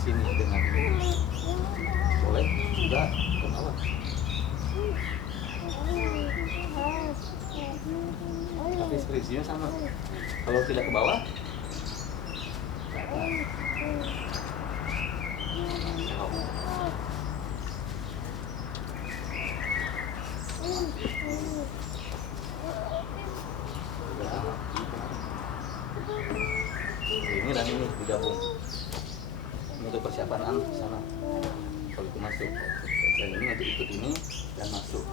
sini dengan ini. Boleh juga ke bawah. Tapi prinsipnya sama. Kalau tidak ke bawah, ini dan ini digabung. Ini untuk persiapan sana. Kalau itu masuk, dan ini untuk ikut ini dan masuk.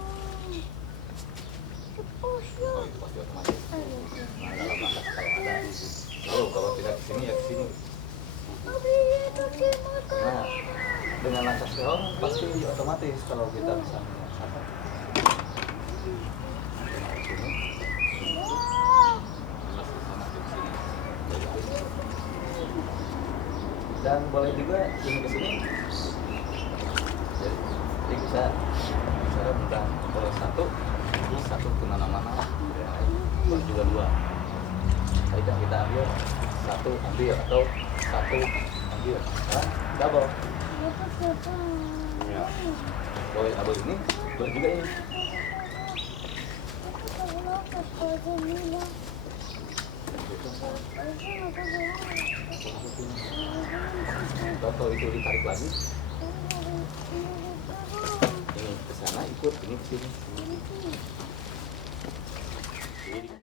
Kalau itu pasti otomatis. Nah, dalam langkah kalau ada. Lalu kalau tidak ke sini ya ke sini. Nah, dengan langkah sekarang pasti otomatis kalau kita bisa apa? Dan boleh juga ini ke sini. Jadi bisa cara mudah. Boleh satu ke mana-mana. Boleh juga dua. Jika kita ambil satu ambil atau satu ambil, nah, double. Ya. Boleh double ini, boleh juga ini. Atau itu ditarik lagi. Ini ke sana ikut, ini ke sini.